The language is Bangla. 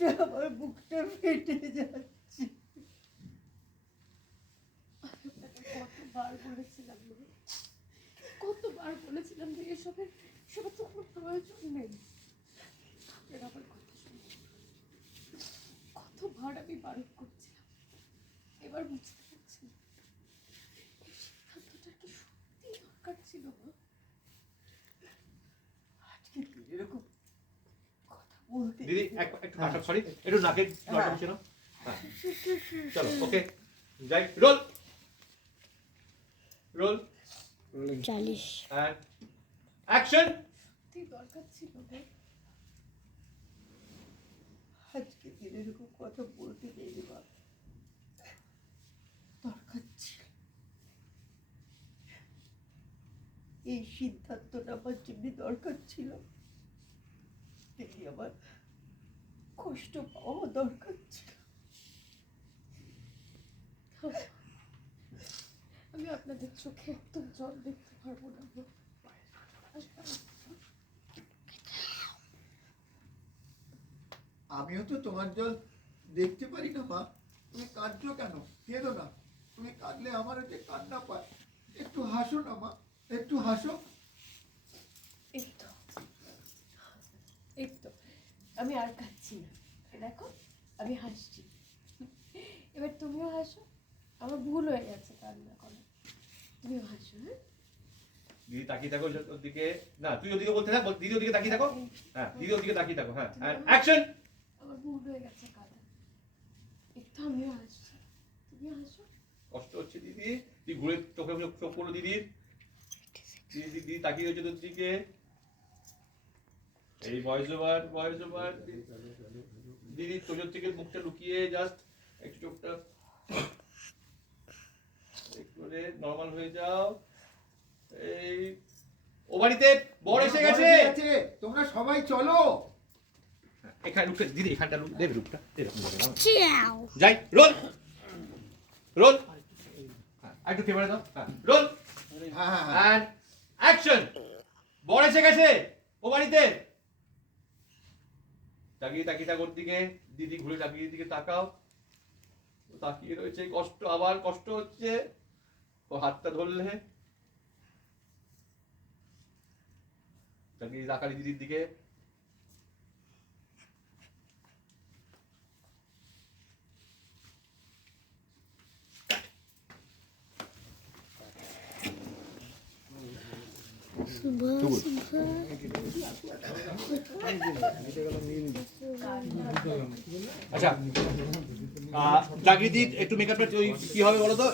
কষ্টে আমার বুকটা ফেটে যাচ্ছে। কতবার বলেছিলাম কতবার বলেছিলাম যে এসবের? এসবের তো কোনো প্রয়োজন নেই। আপনার আমার কথা শুনে কতবার আমি বারণ করছিলাম। এবার বুঝতে পারছি এই সিদ্ধান্তটা কি সত্যি দরকার ছিল আজকে এরকম দিদি সরি একটু নাকের নড়াচড়া ছিল। হ্যাঁ। চলো ওকে যাই রোল রোল চালিশ অ্যাকশন সত্যি দরকার ছিল আজকে তুই এরকম কথা বলতে বাবা। দরকার ছিল। এই সিদ্ধান্তটা আমার জন্য দরকার ছিল। তেমনি আমার কষ্ট পাওয়া দরকার ছিল। আমি আপনাদের চোখে একদম জল দেখতে পারব না। আমিও তো তোমার জল দেখতে পারি না মা। তুমি কাঁদছো কেন? কেঁদো না। তুমি কাঁদলে আমার যে কান্না পায়। একটু হাসো না মা। একটু হাসো এই তো এই তো আমি আর কাঁদছি না। দেখো আমি হাসছি। এবার তুমিও হাসো। আমার ভুল হয়ে গেছে কান্না করা। তুমিও হাসো হ্যাঁ? দিদি তাকিয়ে থাকো ওর দিকে। না তুই ওদিকে বলতে থাক দিদি ওদিকে তাকিয়ে থাকো। হ্যাঁ দিদি ওদিকে তাকিয়ে থাকো হ্যাঁ অ্যাকশন আমার ভুল হয়ে গেছে কাঁদা। একটু আমিও হাসছি। তুমিও হাসো। কষ্ট হচ্ছে দিদি। তুই ঘুরে চোখে চোখ পড়ল দিদির। দিদি দিদি তাকিয়ে রয়েছে তোর দিকে। এই ভয়েস ওভার ভয়েস ওভার দিদি চোখের থেকে মুখটা লুকিয়ে জাস্ট একটু চোখটা করে নর্মাল হয়ে যাও। এই ও বাড়িতে বর এসে গেছে বড় এসে গেছে। তোমরা সবাই চলো। এখানে লুকটা দিদি এখানটা লুক দেবে লুকটা এরকম যাই রোল। রোল। হ্যাঁ একটু ক্যামেরা দাও। হ্যাঁ। রোল। হ্যাঁ হ্যাঁ হ্যাঁ। অ্যাকশন বর এসে গেছে। ও বাড়িতে। তাকিয়ে তাকিয়ে ঠাকুর দিকে, দিদি ঘুরে তাকিয়ে দিকে তাকাও। তাকিয়ে রয়েছে, কষ্ট, আবার কষ্ট হচ্ছে। ও হাতটা ধরলে। তাকিয়ে তাকালি দিদির দিকে। আচ্ছা জাগৃতি একটু মেকআপটা কি হবে বলো তো?